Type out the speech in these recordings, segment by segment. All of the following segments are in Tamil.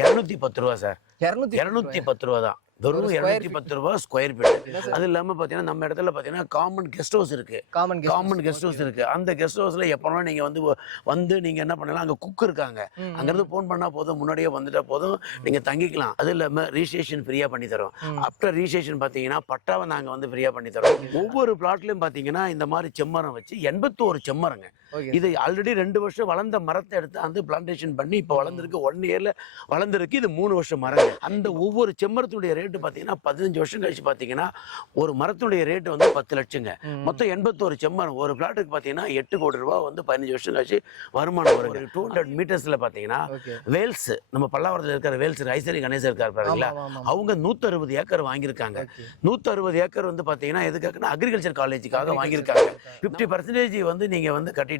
210 ரூபா சார். 210 ரூபா தான். வெறும் 210 ரூபா ஸ்கொயர் ஃபீட். அது இல்லாம பாத்தீங்கன்னா நம்ம இடத்துல பாத்தீங்கன்னா காமன் கெஸ்ட் ஹவுஸ் இருக்கு. காமன் கெஸ்ட் ஹவுஸ் இருக்கு. அந்த கெஸ்ட் ஹவுஸ்ல எப்பனாலும் நீங்க வந்து நீங்க என்ன பண்ணலாம், அங்க குக் இருக்காங்க. அங்க இருந்து போன் பண்ணா போதும், முன்னாடியே வந்துட்டா போதும், நீங்க தங்கிக்கலாம். அது இல்லாம ரிஜிஸ்ட்ரேஷன் ஃப்ரீயா பண்ணி தரோம். ஆஃப்டர் ரிஜிஸ்ட்ரேஷன் பாத்தீங்கன்னா பட்டாவை நாங்க வந்து ஃப்ரீயா பண்ணி தரோம். ஒவ்வொரு பிளாட்லயும் பாத்தீங்கன்னா இந்த மாதிரி செம்மரம் வச்சு 81 செம்மரங்க. இது ஆல்ரெடி 2 வருஷம் வளர்ந்த மரத்தை எடுத்து வந்து பிளான்டேஷன் பண்ணி இப்ப வளர்ந்துருக்கு. 1 இயர்ல வளர்ந்துருக்கு. இது 3 வருஷம் மரம். அந்த ஒவ்வொரு செம்மரத்துடைய ரேட்டு பாத்தீங்கன்னா 15 வருஷம் கழிச்சு பாத்தீங்கன்னா ஒரு மரத்துடைய ரேட் வந்து 10 லட்சங்க. மொத்தம் 81 செம்மரம். ஒரு பிளாட்டுக்கு பாத்தீங்கன்னா 8 கோடி ரூபாய் வந்து 15 வருஷம் கழிச்சு வருமானம் வருங்க. 200 மீட்டர்ஸ்ல பாத்தீங்கன்னா வேல்ஸ், நம்ம பல்லாவரத்துல இருக்கிற வேல்ஸ் ஐசரி கணேசர் இருக்காரு பாருங்களா, அவங்க 160 ஏக்கர் வாங்கியிருக்காங்க. 160 ஏக்கர் வந்து பாத்தீங்கன்னா எதுக்காகனா அக்ரிகல்ச்சர் காலேஜுக்காக வாங்கியிருக்காங்க. 50% வந்து நீங்க வந்து கட்டிட்டா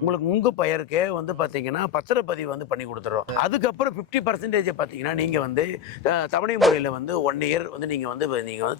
உங்களுக்கு உங்க பெயருக்கே வந்து பாத்தீங்கன்னா பத்திரப்பதிவு வந்து பண்ணி கொடுத்துறோம். அதுக்கப்புறம் 50% பாத்தீங்கன்னா நீங்க வந்து தவணை முறையில வந்து 1 இயர் வந்து நீங்க வந்து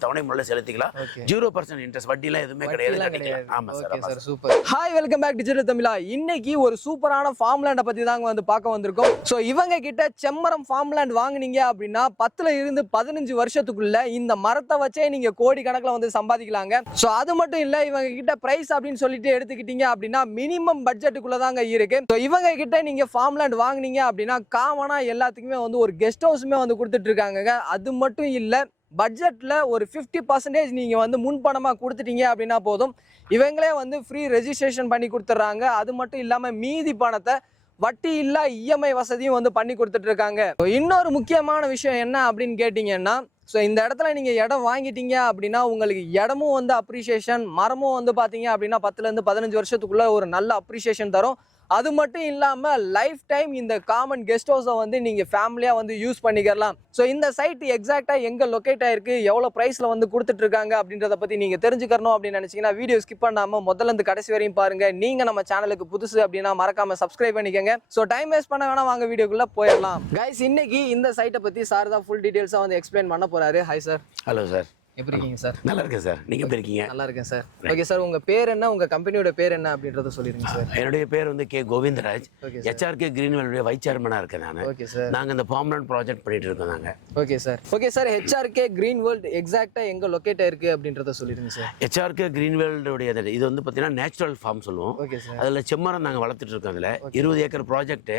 தவணை முறையில செலுத்திக்கலாம். 0% இன்ட்ரெஸ்ட், வட்டி எல்லாம் எதுவுமே கிடையாது. ஆமா sir. Super. Hi, welcome back digital Tamizha. இன்னைக்கு ஒரு சூப்பரான ஃபார்ம் லேண்ட பத்தி தாங்க வந்து பார்க்க வந்திருக்கோம். சோ இவங்க கிட்ட செம்மரம் ஃபார்ம் லேண்ட் வாங்குனீங்க அப்படின்னா 10ல இருந்து 15 வருஷத்துக்குள்ள இந்த மரத்தை வச்சே நீங்க கோடி கணக்குல வந்து சம்பாதிக்கலாங்க. சோ அது மட்டும் இல்ல, இவங்க கிட்ட பிரைஸ் அப்படின்னு சொல்லிட்டு எடுத்துக்கிட்டீங்க அப்படின்னா மினிமம் பட்ஜெட்டுக்குள்ள தாங்க இருக்கு. சோ இவங்க கிட்ட நீங்க ஃபார்ம் லேண்ட் வாங்குனீங்க அப்படின்னா காமனா எல்லாத்துக்குமே வந்து ஒரு கெஸ்ட் ஹவுஸ்மே வந்து கொடுத்துட்டு இருக்காங்க. அது மட்டும் இல்ல, பட்ஜெட்ல ஒரு 50% நீங்க வந்து முன்பணமா கொடுத்துட்டீங்க அப்படின்னா போதும், இவங்களே வந்து ஃப்ரீ ரெஜிஸ்ட்ரேஷன் பண்ணி கொடுத்துட்றாங்க. அது மட்டும் இல்லாம மீதி பணத்தை வட்டி இல்ல இஎம்ஐ வசதியும் வந்து பண்ணி கொடுத்துட்டு இருக்காங்க. இன்னொரு முக்கியமான விஷயம் என்ன அப்படின்னு கேட்டீங்கன்னா, ஸோ இந்த இடத்துல நீங்கள் இடம் வாங்கிட்டீங்க அப்படின்னா உங்களுக்கு இடமும் வந்து அப்ரிஷியேஷன், மரமும் வந்து பார்த்தீங்க அப்படின்னா 10லேருந்து 15 வருஷத்துக்குள்ள ஒரு நல்ல அப்ரிஷியேஷன் தரும். அது மட்டும் இல்லாமல் லைஃப் டைம் இந்த காமன் கெஸ்ட் ஹவுஸை வந்து நீங்கள் ஃபேமிலியாக வந்து யூஸ் பண்ணிக்கலாம். ஸோ இந்த சைட் எக்ஸாக்டாக எங்கே லொக்கேட் ஆயிருக்கு, எவ்வளோ ப்ரைஸில் வந்து கொடுத்துட்ருக்காங்க அப்படின்றத பற்றி நீங்கள் தெரிஞ்சுக்கணும் அப்படின்னு நினச்சிங்கன்னா வீடியோ ஸ்கிப் பண்ணாமல் முதல்லேருந்து கடைசி வரையும் பாருங்கள். நீங்கள் நம்ம சேனலுக்கு புதுசு அப்படின்னா மறக்காமல் சப்ஸ்கிரைப் பண்ணிக்கோங்க. ஸோ டைம் வேஸ்ட் பண்ண வேணாம், வாங்க வீடியோக்குள்ளே போயிடலாம். கைஸ், இன்னைக்கு இந்த சைட்டை பற்றி சார் தான் ஃபுல் டீட்டெயில்ஸாக வந்து எக்ஸ்பிளைன் பண்ண போகிறாரு. Hi sir. Hello sir. எப்படி இருக்கீங்க சார்? நல்லா இருக்கேன் சார். நீங்க எப்படி இருக்கீங்க? நல்லா இருக்கேன் சார். ஓகே சார், உங்க பேர் என்ன, உங்க கம்பெனியோட பேர் என்ன அப்படின்றத சொல்லிருங்க சார். என்னுடைய பேர் வந்து கே கோவிந்தராஜ். HRK கிரீன்வேல்டைய வைஸ் சேர்மனா இருக்கேன் நான். Okay sir. நாங்க இந்த ஃபார்ம் லேண்ட் ப்ராஜெக்ட் பண்ணிட்டு இருக்கோம் நாங்க. Okay sir. Okay sir, HRK கிரீன்வேல்ட் எக்ஸாக்ட்டா எங்க லொகேட் ஆயிருக்கு அப்படின்றத சொல்லிருங்க சார். HRK கிரீன்வேல்டைய இது வந்து பாத்தீங்கன்னா நேச்சுரல் ஃபார்ம் சொல்லுவோம். Okay sir. அதுல செம்மரம் நாங்க வளர்த்துட்டு இருக்கோம். அதுல 20 ஏக்கர் ப்ராஜெக்ட்.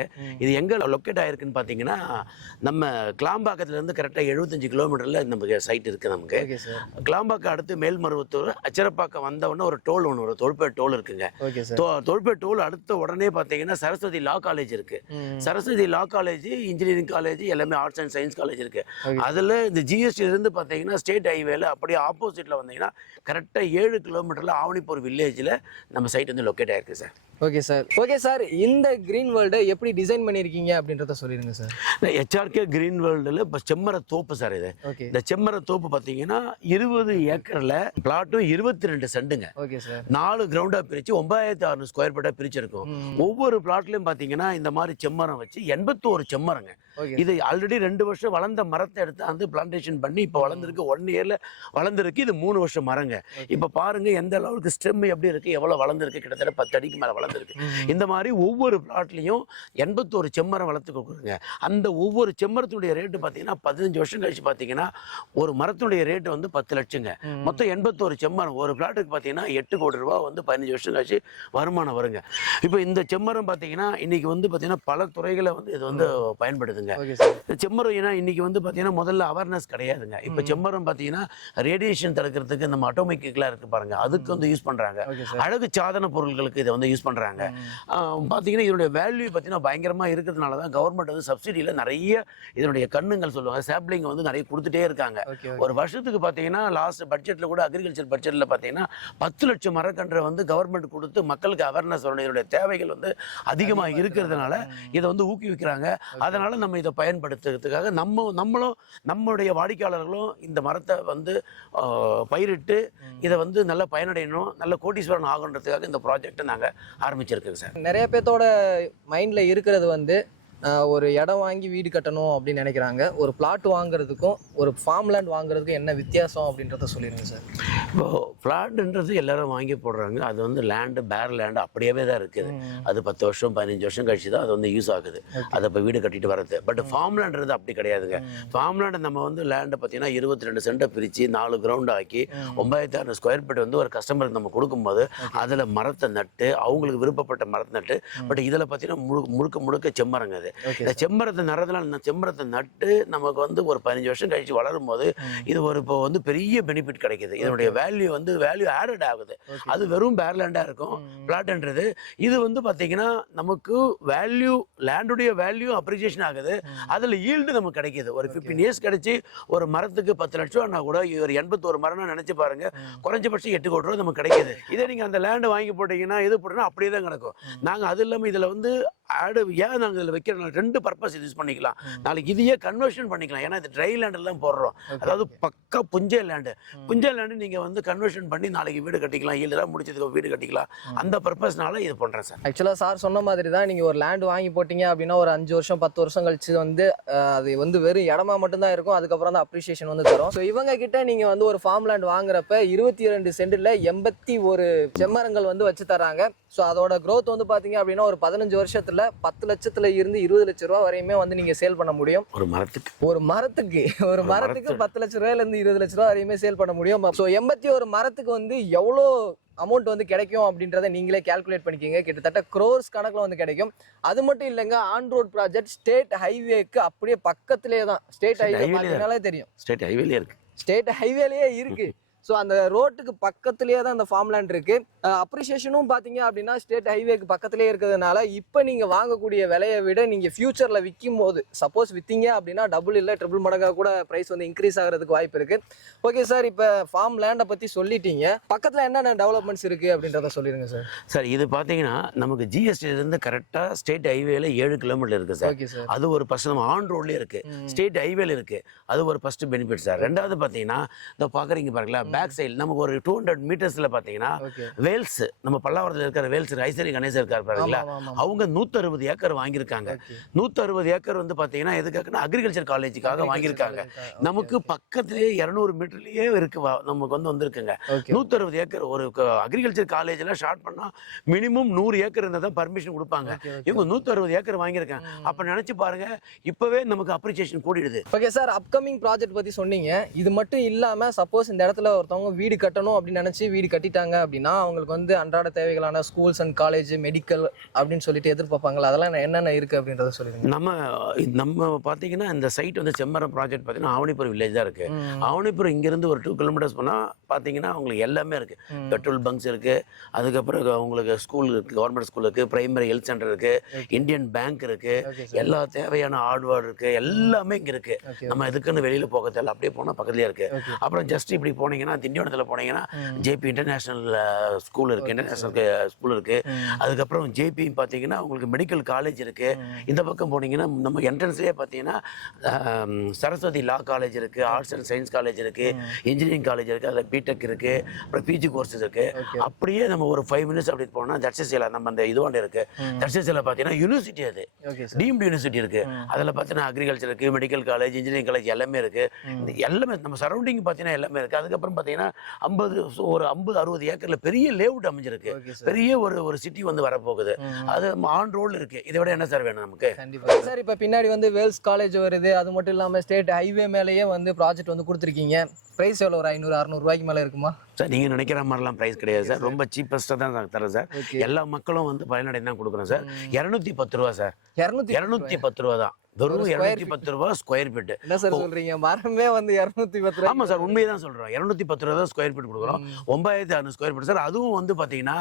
இது எங்க லொகேட் ஆயிருக்குன்னு பாத்தீங்கன்னா நம்ம கிளாம்பாக்கத்துல இருந்து கரெக்டா 75 கிலோமீட்டர்ல நமக்கு சைட் இருக்கு நமக்கு. Okay sir. கிளாம்பாக்கம் அடுத்து மேல்மருவத்தூர் அச்சரப்பாக்கம் வந்த உடனே ஒரு டோல் ஒன்று வரும், தொல்பேட் டோல் இருக்குங்க. தொல்பேட் டோல் அடுத்த உடனே பார்த்தீங்கன்னா சரஸ்வதி லா காலேஜ் இருக்கு. Saraswathi law college, engineering college, எல்லாமே ஆர்ட்ஸ் அண்ட் சயின்ஸ் காலேஜ் இருக்கு. அதுல இந்த GST இருந்து பார்த்தீங்கன்னா ஸ்டேட் ஹைவேல அப்படியே ஆப்போசிட்ல வந்தீங்கன்னா கரெக்டாக 7 கிலோமீட்டர்ல ஆவணிப்பூர் வில்லேஜில் நம்ம சைட் வந்து லொக்கேட் ஆயிருக்கு sir. Okay sir. Okay sir, இந்த கிரீன் வேர்ல்டை எப்படி டிசைன் பண்ணியிருக்கீங்க அப்படின்றத சொல்லிடுங்க சார். HRK கிரீன் வேர்ல்டில் இப்போ செம்மர தோப்பு சார். இது இந்த செம்மர தோப்பு பார்த்தீங்கன்னா 20 ஏக்கர்ல பிளாட்டும் 22 சென்டுங்க. Okay sir. 4 கிரவுண்டா பிரிச்சு 9600 ஸ்கொயர் ஃபீட்டா பிரிச்சிருக்கும். ஒவ்வொரு பிளாட்லயும் பாத்தீங்கன்னா இந்த மாதிரி செம்மரம் வச்சு 81 செம்மரங்க. இது ஆல்ரெடி 2 வருஷம் வளர்ந்த மரத்தை எடுத்து வந்து பிளான்டேஷன் பண்ணி இப்ப வளர்ந்துருக்கு. 1 இயர்ல வளர்ந்துருக்கு. இது 3 வருஷம் மரங்க. இப்ப பாருங்க எந்த அளவுக்கு ஸ்டெம் எப்படி இருக்கு, எவ்வளவு வளர்ந்துருக்கு. கிட்டத்தட்ட 10 அடிக்கு மேல வளர்ந்துருக்கு. இந்த மாதிரி ஒவ்வொரு பிளாட்லயும் 81 செம்மரம் வளர்த்து கொடுக்குறங்க. அந்த ஒவ்வொரு செம்மரத்துடைய ரேட்டு பாத்தீங்கன்னா 15 வருஷம் கழிச்சு பாத்தீங்கன்னா ஒரு மரத்துடைய ரேட்டு வந்து 10 லட்சங்க. மொத்தம் 81 செம்மரம். ஒரு பிளாட்டுக்கு பாத்தீங்கன்னா 8 கோடி ரூபாய் வந்து 15 வருஷம் கழிச்சு வருமானம் வருங்க. இப்ப இந்த செம்மரம் பாத்தீங்கன்னா இன்னைக்கு வந்து பாத்தீங்கன்னா பல துறைகளை வந்து இது வந்து பயன்படுதுங்க. செம்மரம் ஏன்னா இன்னைக்கு வந்து பாத்தீங்கன்னா முதல்ல அவேர்னஸ் கிடையாதுங்க. இப்ப செம்மரம் பாத்தீங்கன்னா ரேடியேஷன் தடுக்கிறதுக்கு நம்ம ஆட்டோமேட்டிக்கெல்லாம் இருக்கு பாருங்க, அதுக்கு வந்து யூஸ் பண்றாங்க. அழகு சாதன பொருட்களுக்கு இதை வந்து யூஸ் பண்றாங்க. பாத்தீங்கன்னா இதனுடைய வேல்யூ பாத்தீங்கன்னா பயங்கரமா இருக்கிறதுனாலதான் கவர்மெண்ட் வந்து சப்சிடியில நிறைய இதனுடைய கண்ணுங்கள் சொல்லுவாங்க சாப்ளிங் வந்து நிறைய கொடுத்துட்டே இருக்காங்க. ஒரு வருஷத்துக்கு பாத்தீங்கன்னா லாஸ்ட் பட்ஜெட்ல கூட அக்ரிகல்ச்சர் பட்ஜெட்ல பாத்தீங்கன்னா 10 லட்சம் மரக்கன்றை வந்து கவர்மெண்ட் கொடுத்து மக்களுக்கு அவேர்னஸ் வரணும். இதனுடைய தேவைகள் வந்து அதிகமா இருக்கிறதுனால இதை வந்து ஊக்குவிக்கிறாங்க. அதனால நம்ம இதை பயன்படுத்துறதுக்காக நம்மளும் நம்மளுடைய வாடிக்கையாளர்களும் இந்த மரத்தை வந்து பயிரிட்டு இதை வந்து நல்ல பயனடையணும், நல்ல கோட்டீஸ்வரன் ஆகணுன்றதுக்காக இந்த ப்ராஜெக்டை நாங்கள் ஆரம்பிச்சிருக்கோங்க சார். நிறைய பேர்த்தோட மைண்டில் இருக்கிறது வந்து ஒரு இடம் வாங்கி வீடு கட்டணும் அப்படின்னு நினைக்கிறாங்க. ஒரு பிளாட் வாங்குறதுக்கும் ஒரு ஃபார்ம் லேண்ட் வாங்குறதுக்கும் என்ன வித்தியாசம் அப்படின்றத சொல்லிடுங்க சார். இப்போ ஃப்ளாட்ன்றது எல்லாரும் வாங்கி போடுறாங்க. அது வந்து லேண்டு பேர் லேண்டு அப்படியே தான் இருக்குது. அது 10 வருஷம் 15 வருஷம் கழிச்சு தான் அது வந்து யூஸ் ஆகுது. அதை இப்போ வீடு கட்டிட்டு வரது. பட் ஃபார்ம் லேண்டுன்றது அப்படி கிடையாதுங்க. ஃபார்ம் லேண்டை நம்ம வந்து லேண்டை பார்த்தீங்கன்னா 22 சென்ட்டை பிரித்து 4 கிரவுண்ட் ஆக்கி 9600 ஸ்கொயர் ஃபீட் வந்து ஒரு கஸ்டமருக்கு நம்ம கொடுக்கும்போது அதில் மரத்தை நட்டு அவங்களுக்கு விருப்பப்பட்ட மரத்தை நட்டு, பட் இதில் பார்த்தீங்கன்னா முழுக்க முழுக்க செம்மரங்க. அது இந்த செம்மரத்தை நடுறதுனால செம்மரத்தை நட்டு நமக்கு வந்து ஒரு 15 வருஷம் கழிச்சு வளரும் போது இது ஒரு இப்போ வந்து பெரிய பெனிஃபிட் கிடைக்குது. இதனுடைய வேல்யூ வந்து வேல்யூ ஆடட் ஆகுது. அது வெறும் பேர்லேண்டாக இருக்கும் பிளாட்ன்றது. இது வந்து பார்த்தீங்கன்னா நமக்கு வேல்யூ லேண்டுடைய வேல்யூ அப்ரிசியேஷன் ஆகுது. அதில் ஈல்டு நமக்கு கிடைக்கிது. ஒரு 15 இயர்ஸ் கிடைச்சி ஒரு மரத்துக்கு 10 லட்சம் ரூபா கூட ஒரு 81 மரம்னா நினச்சி பாருங்க, குறைஞ்சபட்சம் 8 கோடி ரூபா நமக்கு கிடைக்கிது. இதே நீங்கள் அந்த லேண்டை வாங்கி போட்டீங்கன்னா இது போட்டோன்னா அப்படியே தான் கிடக்கும். நாங்கள் அது இல்லாமல் இதில் வந்து ஆடு ஏன் நாங்கள் இதில் வைக்கிறோம், 2 பர்பஸ் யூஸ் பண்ணிக்கலாம். நாளைக்கு இதையே கன்வர்ஷன் பண்ணிக்கலாம். ஏன்னா இது ட்ரை லேண்டெல்லாம் போடுறோம். அதாவது பக்கா புஞ்சை லேண்டு. புஞ்சை லேண்டு நீங்கள் வந்து கன்வர்ஷன் பண்ணி நாளைக்கு வீடு கட்டிக்கலாம், இல்லைலாம் முடிச்சதுக்கு வீடு கட்டிக்கலாம். அந்த பர்பஸ்னால இது பண்ணுறேன் சார். ஆக்சுவலாக சார் சொன்ன மாதிரி தான், நீங்கள் ஒரு லேண்ட் வாங்கி போட்டீங்க அப்படின்னா ஒரு 5 வருஷம் 10 வருஷம் கழிச்சு வந்து அது வந்து வெறும் இடமா மட்டும்தான் இருக்கும். அதுக்கப்புறம் தான் அப்ரிசியேஷன் வந்து தரும். ஸோ இவங்க கிட்ட நீங்கள் வந்து ஒரு ஃபார்ம் லேண்ட் வாங்குறப்ப 22 சென்டில் 81 செம்மரங்கள் வந்து வச்சு தராங்க. ஸோ அதோட க்ரோத் வந்து பார்த்தீங்க அப்படின்னா ஒரு 15 வருஷத்துல 10 லட்சத்துல இருந்து 20 லட்ச ரூபா வரையுமே வந்து நீங்க சேல் பண்ண முடியும். ஒரு மரத்துக்கு 10 லட்ச ரூபாயில இருந்து 20 லட்ச ரூபா வரையுமே சேல் பண்ண முடியும். ஸோ 81 மரத்துக்கு வந்து எவ்வளோ அமௌண்ட் வந்து கிடைக்கும் அப்படின்றத நீங்களே கால்குலேட் பண்ணிக்கோங்க. கிட்டத்தட்ட க்ரோர்ஸ் கணக்கில் வந்து கிடைக்கும். அது மட்டும் இல்லைங்க, ஆன் ரோட் ப்ராஜெக்ட் ஸ்டேட் ஹைவேக்கு அப்படியே பக்கத்திலே தான். ஸ்டேட் ஹைவே பார்த்தீங்கன்னாலே தெரியும், ஸ்டேட் ஹைவேலேயே இருக்கு. ஸோ அந்த ரோட்டுக்கு பக்கத்துலேயே தான் அந்த ஃபார்ம் லேண்ட் இருக்கு. அப்ரிசியேஷனும் பார்த்தீங்க அப்படின்னா ஸ்டேட் ஹைவேக்கு பக்கத்துலேயே இருக்கிறதுனால இப்போ நீங்கள் வாங்கக்கூடிய விலையை விட நீங்கள் ஃபியூச்சரில் விற்கும் போது சப்போஸ் விற்றீங்க அப்படின்னா டபுள் இல்லை ட்ரிபிள் மடங்காக கூட ப்ரைஸ் வந்து இன்க்ரீஸ் ஆகிறதுக்கு வாய்ப்பு இருக்கு. ஓகே சார், இப்போ ஃபார்ம் லேண்டை பற்றி சொல்லிட்டீங்க. பக்கத்தில் என்னென்ன டெவலப்மெண்ட்ஸ் இருக்குது அப்படின்றத சொல்லிடுங்க சார். சார் இது பார்த்தீங்கன்னா நமக்கு ஜிஎஸ்டிலேருந்து கரெக்டாக ஸ்டேட் ஹைவேல 7 கிலோமீட்டர் இருக்குது சார். ஓகே சார், அது ஒரு ஃபர்ஸ்ட் நம்ம ஆன் ரோட்லேயே இருக்குது, ஸ்டேட் ஹைவேல இருக்குது. அது ஒரு ஃபர்ஸ்ட் பெனிஃபிட் சார். ரெண்டாவது பார்த்தீங்கன்னா இந்த பார்க்குறீங்க பாருங்களா, பேக் சைடு நமக்கு ஒரு 200 மீட்டர்ஸ்ல பாத்தீங்கன்னா வேல்ஸ், நம்ம பல்லாவரத்தில் இருக்கிற வேல்ஸ் ஐசரி கணேசன் இருக்காரு பாருங்களா, அவங்க 160 ஏக்கர் வாங்கியிருக்காங்க. 160 ஏக்கர் வந்து பாத்தீங்கன்னா எதுக்காகனா அக்ரிகல்ச்சர் காலேஜுக்காக வாங்கியிருக்காங்க. நமக்கு பக்கத்திலேயே 200 மீட்டர்லயே இருக்கு, நமக்கு வந்து வந்திருக்குங்க. 160 ஏக்கர் ஒரு அக்ரிகல்ச்சர் காலேஜ்ல ஸ்டார்ட் பண்ணா மினிமம் 100 ஏக்கர் இருந்தால் தான் பர்மிஷன் கொடுப்பாங்க. இவங்க 160 ஏக்கர் வாங்கியிருக்காங்க. அப்ப நினைச்சு பாருங்க, இப்பவே நமக்கு அப்ரிசியேஷன் கூடிடுது. ஓகே சார், அப்கமிங் ப்ராஜெக்ட் பத்தி சொன்னீங்க. இது மட்டும் இல்லாம சப்போஸ் இந்த இடத்துல ஒருத்தவங்க வீடு கட்டணும் அப்படின்னு நினைச்சு வீடு கட்டிட்டாங்க அப்படின்னா அவங்களுக்கு வந்து அன்றாட தேவைகளான ஸ்கூல்ஸ் அண்ட் காலேஜ் மெடிக்கல் அப்படின்னு சொல்லிட்டு எதிர்பார்ப்பாங்களா, அதெல்லாம் என்னென்ன இருக்கு அப்படின்றத சொல்லுங்க. நம்ம பாத்தீங்கன்னா இந்த சைட் வந்து செம்மரம் ப்ராஜெக்ட் பார்த்தீங்கன்னா ஆவணிபுரம் வில்லேஜ் தான் இருக்கு. ஆவணிபுரம் இங்கிருந்து ஒரு 2 கிலோமீட்டர்ஸ் போனா பாத்தீங்கன்னா அவங்களுக்கு எல்லாமே இருக்கு. பெட்ரோல் பங்க்ஸ் இருக்கு, அதுக்கப்புறம் அவங்களுக்கு ஸ்கூல் இருக்கு, கவர்மெண்ட் ஸ்கூல் இருக்கு, பிரைமரி ஹெல்த் சென்டர் இருக்கு, இந்தியன் பேங்க் இருக்கு, எல்லா தேவையான ஹார்ட்வேர் இருக்கு, எல்லாமே இங்க இருக்கு. நம்ம எதுக்குன்னு வெளியில போக தேவை, அப்படியே போனா பக்கத்துலயே இருக்கு. அப்புறம் ஜஸ்ட் இப்படி போனீங்கன்னா திண்டிவனத்தில் போனீங்கன்னா ஜேபி இன்டர்நேஷனல் ஸ்கூல் இருக்கு, இன்டர்நேஷனல் ஸ்கூல் இருக்கு. அதுக்கப்புறம் ஜேபி பார்த்தீங்கன்னா உங்களுக்கு மெடிக்கல் காலேஜ் இருக்கு. இந்த பக்கம் போனீங்கன்னா நம்ம என்ட்ரன்ஸ்லேயே பார்த்தீங்கன்னா சரஸ்வதி லா காலேஜ் இருக்கு, ஆர்ட்ஸ் அண்ட் சயின்ஸ் காலேஜ் இருக்கு, இன்ஜினியரிங் காலேஜ் இருக்கு, அதில் பிடெக் இருக்கு, அப்புறம் பிஜி கோர்சஸ் இருக்கு. அப்படியே நம்ம ஒரு 5 மினிட்ஸ் அப்படி போனால் தட்சசிலா நம்ம அந்த இதுவாண்டு இருக்கு. தட்சசிலா பார்த்தீங்கன்னா யூனிவர்சிட்டி, அது டீம்டு யூனிவர்சிட்டி இருக்கு. அதில் பார்த்தீங்கன்னா அக்ரிகல்ச்சர் இருக்கு, மெடிக்கல் காலேஜ், இன்ஜினியரிங் காலேஜ் எல்லாமே இருக்கு. எல்லாமே நம்ம சரௌண்டிங் பார்த்தீங்கன்னா எல்லாமே இருக்கு. அதுக்கப்புறம் பார்த்தீங்கன்னா 50-60 ஏக்கர்ல பெரிய லேஅவுட் அமைஞ்சிருக்கு. பெரிய ஒரு சிட்டி வந்து வரப்போகுது. அது ஆன் ரோல் இருக்கு. இதை விட என்ன சார் வேணும் நமக்கு? கண்டிப்பா சார். இப்ப பின்னாடி வந்து வேல்ஸ் காலேஜ் வருது, அது மட்டும் இல்லாம ஸ்டேட் ஹைவே மேலேயே வந்து ப்ராஜெக்ட் வந்து கொடுத்துருக்கீங்க. பிரைஸ் எவ்வளோ, ஒரு 500-600 ரூபாய்க்கு மேலே இருக்குமா சார்? நீங்கள் நினைக்கிற மாதிரிலாம் ப்ரைஸ் கிடையாது சார். ரொம்ப சீப்பஸ்ட்டாக தான் நாங்கள் தரோம் சார். எல்லா மக்களும் வந்து பயனடை தான் கொடுக்குறோம் சார். 210 ரூபா சார். 210 ரூபா தான், வெறும் 210 ரூபா ஸ்கொயர் ஃபீட். என்ன சார் சொல்றீங்க? மரமே வந்து 210 ரூபா. ஆமா சார், உண்மையை தான் சொல்றோம். 210 ரூபா தான் ஸ்கொயர் ஃபீட் கொடுக்குறோம். 9600 ஸ்கொயர் ஃபீட் சார். அதுவும் வந்து பாத்தீங்கன்னா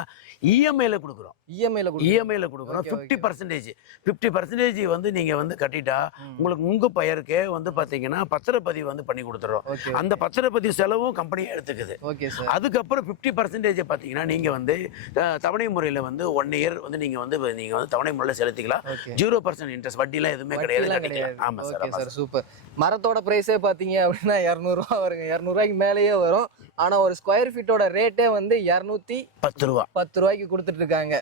இஎம்ஐல கொடுக்குறோம். இஎம்ஐல கொடுக்குறோம். 50% வந்து நீங்க வந்து கட்டிட்டா உங்களுக்கு உங்க பெயருக்கே வந்து பாத்தீங்கன்னா பத்திரப்பதிவு வந்து பண்ணி கொடுத்துறோம். அந்த பத்திரப்பதிவு செலவும் கம்பெனியே எடுத்துக்குது. அதுக்கப்புறம் 50% பாத்தீங்கன்னா நீங்க வந்து தவணை முறையில வந்து 1 இயர் வந்து நீங்க வந்து தவணை முறையில செலுத்திக்கலாம். 0% இன்ட்ரெஸ்ட், வட்டிலாம் எதுவுமே கிடையாது. வட்டிலாம் கிடையாது. ஆமா சார். Okay sir, super. மரத்தோட பிரைஸே பாத்தீங்க அப்படின்னா 200 ரூபா வருங்க. 200 ரூபாய்க்கு மேலேயே வரும். ஆனா ஒரு ஸ்கொயர் ஃபீட்டோட ரேட்டே வந்து 210 ரூபாய்க்கு கொடுத்துட்டு இருக்காங்க.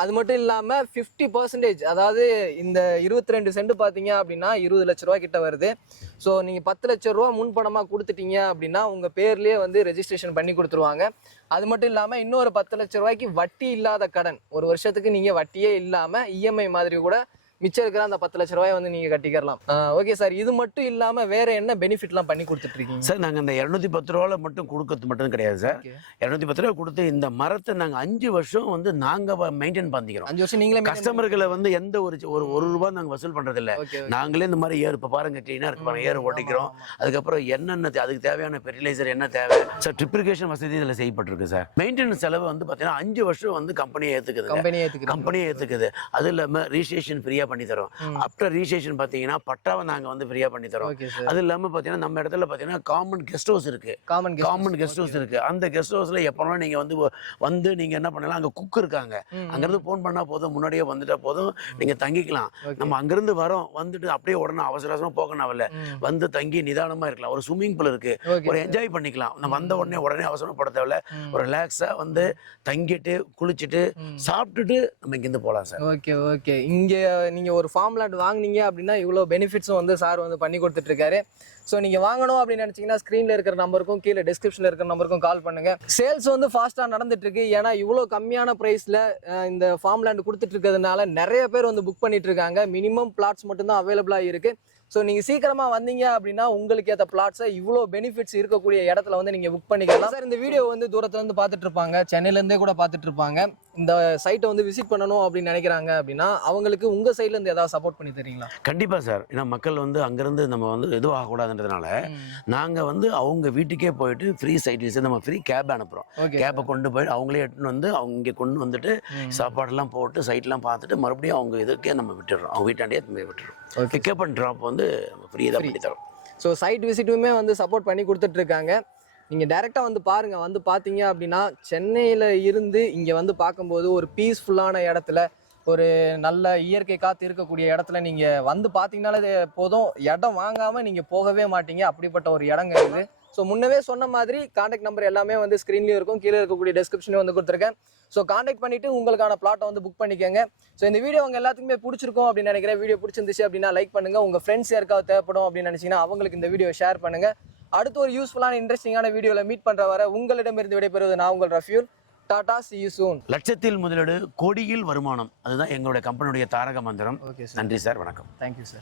அது மட்டும் இல்லாம 50%, அதாவது இந்த 22 சென்ட் பாத்தீங்க அப்படின்னா 20 லட்ச ரூபாய் கிட்ட வருது. ஸோ நீங்க 10 லட்ச ரூபா முன்பணமா கொடுத்துட்டீங்க அப்படின்னா உங்க பேர்லயே வந்து ரெஜிஸ்ட்ரேஷன் பண்ணி கொடுத்துருவாங்க. அது மட்டும் இல்லாம இன்னொரு 10 லட்ச ரூபாய்க்கு வட்டி இல்லாத கடன், ஒரு வருஷத்துக்கு நீங்க வட்டியே இல்லாம இஎம்ஐ மாதிரி கூட மிச்சம் இருக்கிற அந்த 10 லட்ச ரூபாய் வந்து நீங்க கட்டிக்கலாம். ஓகே சார், இது மட்டும் இல்லாம வேற என்ன பெனிஃபிட்லாம் பண்ணி கொடுத்துட்டு இருக்கீங்க சார்? நாங்க இந்த 210 ரூபால மட்டும் கொடுக்கறது மட்டும் கிடையாது சார். 210 ரூபா கொடுத்து இந்த மரத்தை நாங்க 5 வருஷம் வந்து நாங்க மெயின்டைன் பண்ணிக்கிறோம். 5 வருஷம் நீங்களே கஸ்டமர்களை வந்து எந்த ஒரு ரூபாய் நாங்க வசூல் பண்றது இல்ல. நாங்களே இந்த மாதிரி ஏர் இப்ப பாருங்க கிளீனா இருக்கு பாருங்க, ஏர் ஓட்டிக்கிறோம். அதுக்கப்புறம் என்னென்ன அதுக்கு தேவையான ஃபெர்டிலைசர் என்ன தேவை சார், ட்ரிப்ளிகேஷன் வசதி இதுல செய்யப்பட்டிருக்கு சார். மெயின்டெனன்ஸ் செலவு வந்து பாத்தீங்கன்னா 5 வருஷம் வந்து கம்பெனியை ஏத்துக்குது. அது இல்லாம ரிஜிஸ்ட்ரேஷன் ஃப்ரீயா பண்ணி தரோம். ஆஃப்டர் ரிஜிஸ்ட்ரேஷன் பாத்தீங்கன்னா பட்டாவை நாங்க வந்து ஃப்ரீயா பண்ணி தரோம். அது இல்லாம பாத்தீங்கன்னா நம்ம இடத்துல பாத்தீங்கன்னா காமன் கெஸ்ட் ஹவுஸ் இருக்கு. அந்த கெஸ்ட் ஹவுஸ்ல எப்பலாம் நீங்க வந்து நீங்க என்ன பண்ணலாம், அங்க குக் இருக்காங்க. அங்கிருந்து போன் பண்ணா போதும், முன்னாடியே வந்துட்டா போதும், நீங்க தங்கிக்கலாம். நம்ம அங்கிருந்து வரோம், வந்துட்டு அப்படியே உடனே அவசரமா போகணும் இல்ல, வந்து தங்கி நிதானமா இருக்கலாம். ஒரு ஸ்விம்மிங் பூல் இருக்கு, ஒரு என்ஜாய் பண்ணிக்கலாம். நம்ம வந்த உடனே அவசரப்பட தேவையில்ல, ஒரு ரிலாக்ஸா வந்து தங்கிட்டு குளிச்சுட்டு சாப்பிட்டுட்டு நம்ம இங்கிருந்து போலாம் சார். ஓகே. இங்க நீங்க ஒரு ஃபார்ம் லேண்ட் வாங்குனீங்க அப்படின்னா இவ்வளோ பெனிஃபிட்ஸும் வந்து சார் வந்து பண்ணி கொடுத்துட்டு இருக்காரு. ஸோ நீங்கள் வாங்கணும் அப்படின்னு நினச்சிங்கன்னா ஸ்க்ரீனில் இருக்கிற நம்பருக்கும் கீழே டிஸ்கிரிப்ஷனில் இருக்கிற நம்பருக்கும் கால் பண்ணுங்கள். சேல்ஸ் வந்து ஃபாஸ்ட்டாக நடந்துட்டு இருக்கு. ஏன்னா இவ்வளோ கம்மியான ப்ரைஸில் இந்த ஃபார்ம் லேண்ட் கொடுத்துட்டு இருக்கிறதுனால நிறைய பேர் வந்து புக் பண்ணிட்டு இருக்காங்க. மினிமம் பிளாட்ஸ் மட்டும்தான் அவைலபிளாக இருக்குது. ஸோ நீங்கள் சீக்கிரமாக வந்தீங்க அப்படின்னா உங்களுக்கு ஏற்ற பிளாட்ஸை இவ்வளோ பெனிஃபிட்ஸ் இருக்கக்கூடிய இடத்துல வந்து நீங்கள் புக் பண்ணிக்கலாம். சார் இந்த வீடியோ வந்து தூரத்தில் வந்து பார்த்துட்டு இருப்பாங்க, சென்னையிலேருந்தே கூட பார்த்துட்டு இருப்பாங்க. இந்த சைட்டை வந்து விசிட் பண்ணணும் அப்படின்னு நினைக்கிறாங்க அப்படின்னா அவங்களுக்கு உங்கள் சைட்லேருந்து ஏதாவது சப்போர்ட் பண்ணி தரீங்களா? கண்டிப்பாக சார். ஏன்னா மக்கள் வந்து அங்கேருந்து நம்ம வந்து எதுவும் ஆகக்கூடாதுன்றதுனால நாங்கள் வந்து அவங்க வீட்டுக்கே போயிட்டு ஃப்ரீ சைட் விசிட், நம்ம ஃப்ரீ கேப் அனுப்புகிறோம். கேப்பை கொண்டு போயிட்டு அவங்களே எடுத்துன்னு வந்து அவங்க இங்கே கொண்டு வந்துட்டு சாப்பாடெல்லாம் போட்டு சைட்லாம் பார்த்துட்டு மறுபடியும் அவங்க இதுக்கே நம்ம விட்டுடுறோம். அவங்க வீட்டாண்டே விட்டுடுறோம். பிக்கப் அண்ட் ட்ராப் வந்து ஃப்ரீயாக தான் பண்ணி தரோம். ஸோ சைட் விசிட்டுமே வந்து சப்போர்ட் பண்ணி கொடுத்துட்ருக்காங்க. நீங்கள் டைரெக்டாக வந்து பாருங்கள். வந்து பார்த்தீங்க அப்படின்னா சென்னையில் இருந்து இங்கே வந்து பார்க்கும்போது ஒரு பீஸ்ஃபுல்லான இடத்துல, ஒரு நல்ல இயற்கை காற்று இருக்கக்கூடிய இடத்துல நீங்கள் வந்து பார்த்தீங்கன்னாலே போதும், இடம் வாங்காமல் நீங்கள் போகவே மாட்டீங்க. அப்படிப்பட்ட ஒரு இடங்க இது. ஸோ முன்னவே சொன்ன மாதிரி கான்டாக்ட் நம்பர் எல்லாமே வந்து ஸ்க்ரீன்லேயும் இருக்கும், கீழே இருக்கக்கூடிய டிஸ்கிரிப்ஷனையும் வந்து கொடுத்துருக்கேன். ஸோ கான்டாக்ட் பண்ணிவிட்டு உங்களுக்கான பிளாட்டை வந்து புக் பண்ணிக்கோங்க. ஸோ இந்த வீடியோ உங்கள் எல்லாத்துக்குமே பிடிச்சிருக்கும் அப்படின்னு நினைக்கிறேன். வீடியோ பிடிச்சிருந்துச்சு அப்படின்னா லைக் பண்ணுங்கள். உங்கள் ஃப்ரெண்ட்ஸ் யாருக்காவது தேவைப்படும் அப்படின்னு நினச்சிங்கன்னா அவங்களுக்கு இந்த வீடியோ ஷேர் பண்ணுங்கள். அடுத்து ஒரு யூஸ்ஃபுல்லான இன்ட்ரெஸ்டிங்கான வீடியோவில் மீட் பண்ணுற வரை உங்களிடமிருந்து விடைபெறுவது நான் உங்கள் Rafiul. Tata, see you soon. லட்சத்தில் முதலீடு, கோடியில் வருமானம், அதுதான் எங்களுடைய கம்பெனியுடைய தாரக மந்திரம். Okay sir. நன்றி சார், வணக்கம். Thank you sir.